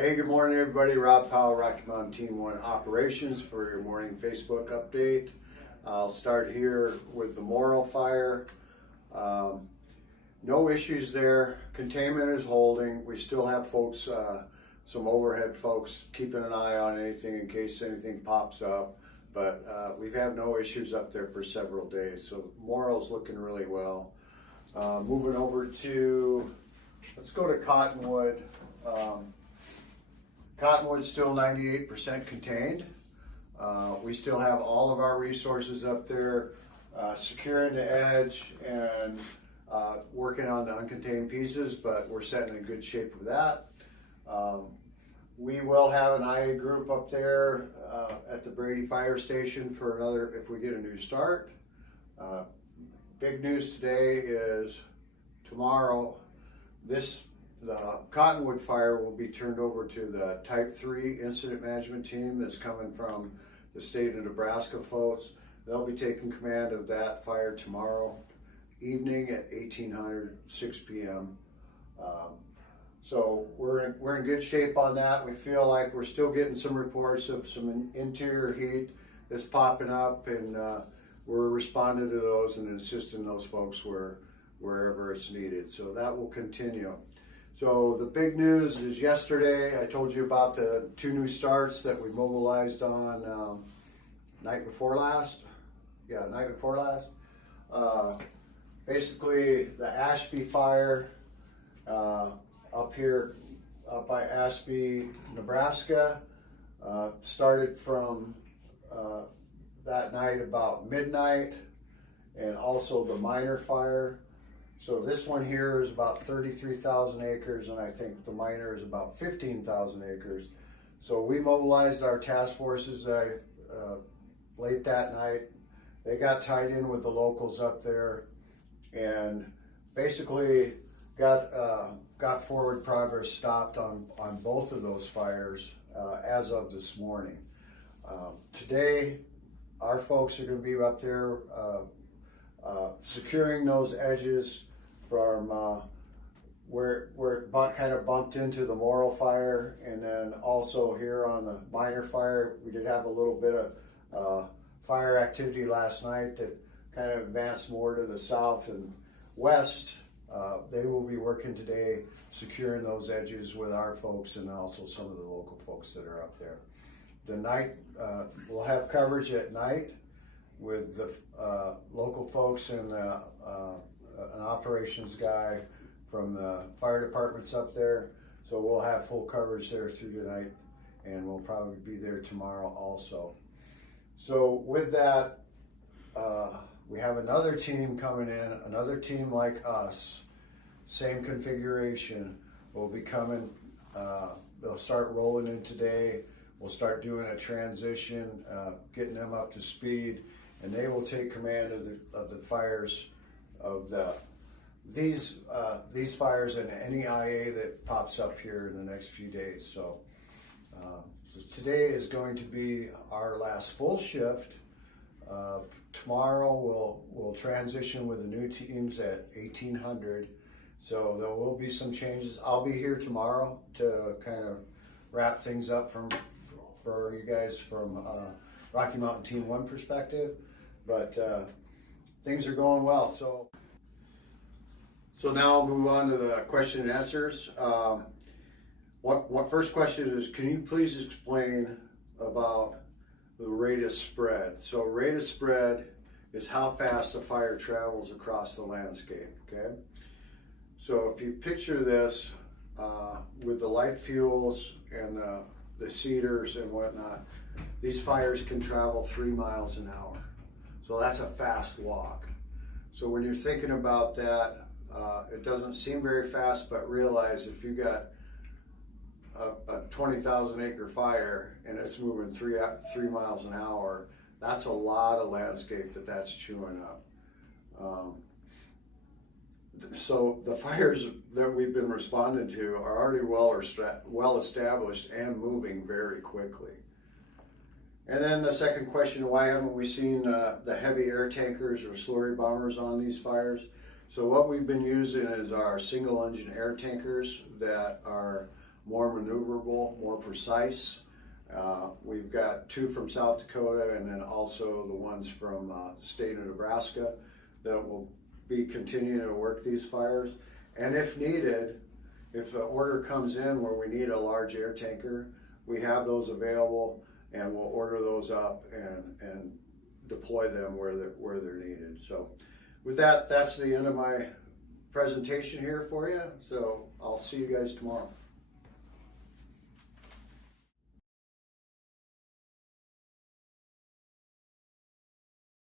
Hey, good morning, everybody. Rob Powell, Rocky Mountain Team 1 Operations for your morning Facebook update. I'll start here with the Morrill Fire. No issues there. Containment is holding. We still have folks, some overhead folks, keeping an eye on anything in case anything pops up. But we've had no issues up there for several days. So Morrill's looking really well. Moving over to, let's go to Cottonwood. Cottonwood's still 98% contained. We still have all of our resources up there, securing the edge and working on the uncontained pieces, but we're setting in good shape with that. We will have an IA group up there at the Brady Fire Station for another, if we get a new start. Big news today is tomorrow, the Cottonwood Fire will be turned over to the Type 3 Incident Management Team that's coming from the state of Nebraska folks. They'll be taking command of that fire tomorrow evening at 1800, 6 p.m. So we're in good shape on that. We feel like we're still getting some reports of some interior heat that's popping up, and we're responding to those and assisting those folks wherever it's needed. So that will continue. So the big news is yesterday I told you about the 2 new starts that we mobilized on night before last. Yeah, night before last. Basically the Ashby fire up here up by Ashby, Nebraska, started from that night about midnight, and also the minor fire. So this one here is about 33,000 acres, and I think the minor is about 15,000 acres. So we mobilized our task forces late that night. They got tied in with the locals up there, and basically got forward progress stopped on both of those fires as of this morning. Today, our folks are going to be up there securing those edges from where it kind of bumped into the Morrill Fire, and then also here on the minor fire, we did have a little bit of fire activity last night that kind of advanced more to the south and west. They will be working today securing those edges with our folks and also some of the local folks that are up there. The night, we'll have coverage at night with the local folks and an operations guy from the fire departments up there. So we'll have full coverage there through tonight, and we'll probably be there tomorrow also. So with that, we have another team coming in, another team like us, same configuration, will be coming. They'll start rolling in today. We'll start doing a transition, getting them up to speed, and they will take command of the fires of these fires and any IA that pops up here in the next few days. So today is going to be our last full shift. Tomorrow we'll transition with the new teams at 1800. So there will be some changes. I'll be here tomorrow to kind of wrap things up for you guys from Rocky Mountain Team 1 perspective. But things are going well. So now I'll move on to the question and answers. What first question is, can you please explain about the rate of spread? So rate of spread is how fast a fire travels across the landscape, okay? So if you picture this with the light fuels and the cedars and whatnot, these fires can travel 3 miles an hour. So that's a fast walk. So when you're thinking about that, it doesn't seem very fast, but realize if you got a 20,000 acre fire and it's moving 3 miles an hour, that's a lot of landscape that's chewing up. So the fires that we've been responding to are already well established and moving very quickly. And then the second question, why haven't we seen the heavy air tankers or slurry bombers on these fires? So what we've been using is our single engine air tankers that are more maneuverable, more precise. We've got 2 from South Dakota, and then also the ones from the state of Nebraska that will be continuing to work these fires. And if needed, if the order comes in where we need a large air tanker, we have those available, and we'll order those up and deploy them where they're needed. So with that, that's the end of my presentation here for you. So I'll see you guys tomorrow.